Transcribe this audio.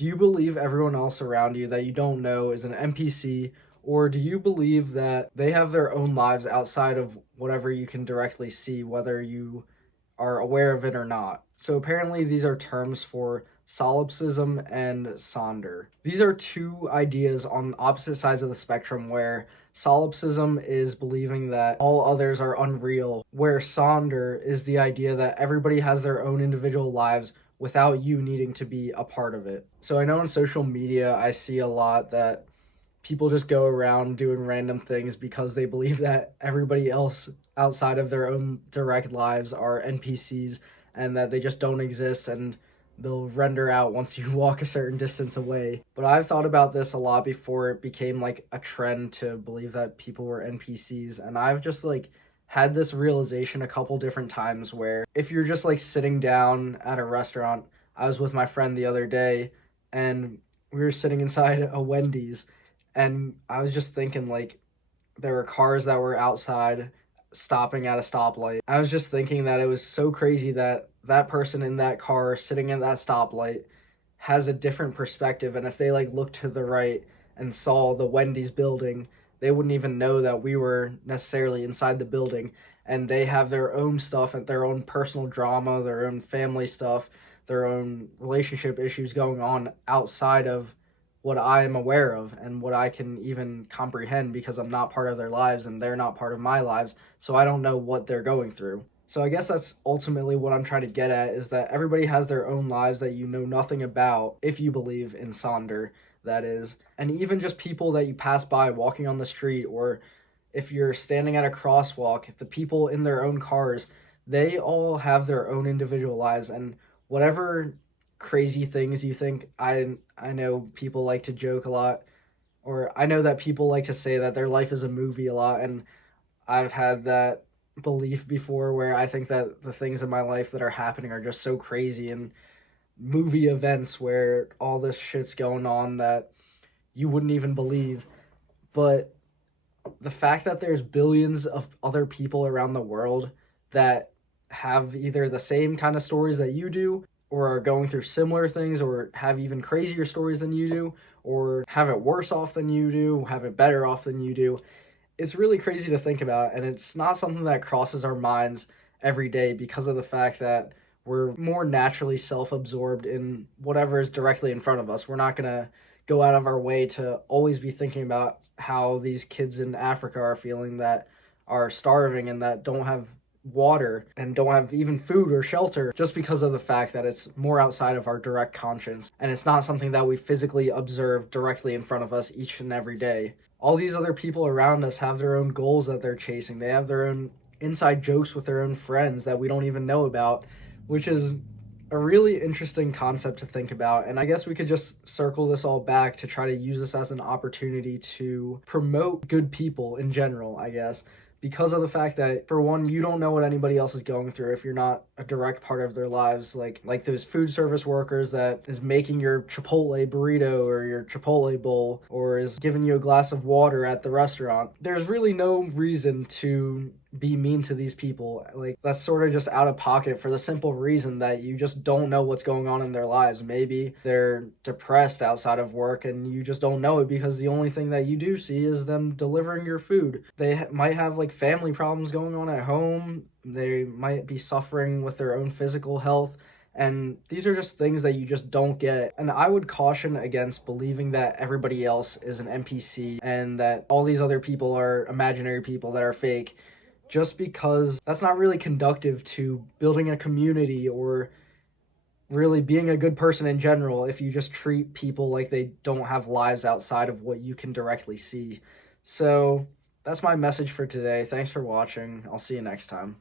Do you believe everyone else around you that you don't know is an NPC, or do you believe that they have their own lives outside of whatever you can directly see, whether you are aware of it or not? So apparently these are terms for solipsism and sonder. These are two ideas on opposite sides of the spectrum where solipsism is believing that all others are unreal, where sonder is the idea that everybody has their own individual lives without you needing to be a part of it. So I know on social media I see a lot that people just go around doing random things because they believe that everybody else outside of their own direct lives are NPCs and that they just don't exist and they'll render out once you walk a certain distance away. But I've thought about this a lot before it became like a trend to believe that people were NPCs, and I've just like had this realization a couple different times where if you're just like sitting down at a restaurant, I was with my friend the other day and we were sitting inside a Wendy's, and I was just thinking like there were cars that were outside stopping at a stoplight. I was just thinking that it was so crazy that that person in that car sitting at that stoplight has a different perspective, and if they like looked to the right and saw the Wendy's building, they wouldn't even know that we were necessarily inside the building, and they have their own stuff and their own personal drama, their own family stuff, their own relationship issues going on outside of what I am aware of and what I can even comprehend because I'm not part of their lives and they're not part of my lives, so I don't know what they're going through. So I guess that's ultimately what I'm trying to get at, is that everybody has their own lives that you know nothing about, if you believe in Sonder, that is. And even just people that you pass by walking on the street, or if you're standing at a crosswalk, if the people in their own cars, they all have their own individual lives, and whatever crazy things you think, I know people like to joke a lot, or I know that people like to say that their life is a movie a lot, and I've had that belief before where I think that the things in my life that are happening are just so crazy, and movie events where all this shit's going on that you wouldn't even believe. But the fact that there's billions of other people around the world that have either the same kind of stories that you do, or are going through similar things, or have even crazier stories than you do, or have it worse off than you do, have it better off than you do, it's really crazy to think about, and it's not something that crosses our minds every day because of the fact that we're more naturally self-absorbed in whatever is directly in front of us. We're not going to go out of our way to always be thinking about how these kids in Africa are feeling that are starving and that don't have water and don't have even food or shelter, just because of the fact that it's more outside of our direct conscience and it's not something that we physically observe directly in front of us each and every day. All these other people around us have their own goals that they're chasing. They have their own inside jokes with their own friends that we don't even know about, which is a really interesting concept to think about. And I guess we could just circle this all back to try to use this as an opportunity to promote good people in general, I guess, because of the fact that, for one, you don't know what anybody else is going through if you're not a direct part of their lives, like those food service workers that is making your Chipotle burrito or your Chipotle bowl, or is giving you a glass of water at the restaurant. There's really no reason to be mean to these people. Like, that's sort of just out of pocket for the simple reason that you just don't know what's going on in their lives. Maybe they're depressed outside of work and you just don't know it because the only thing that you do see is them delivering your food. They might have like family problems going on at home. They might be suffering with their own physical health. And these are just things that you just don't get. And I would caution against believing that everybody else is an NPC and that all these other people are imaginary people that are fake, just because that's not really conductive to building a community or really being a good person in general if you just treat people like they don't have lives outside of what you can directly see. So that's my message for today. Thanks for watching. I'll see you next time.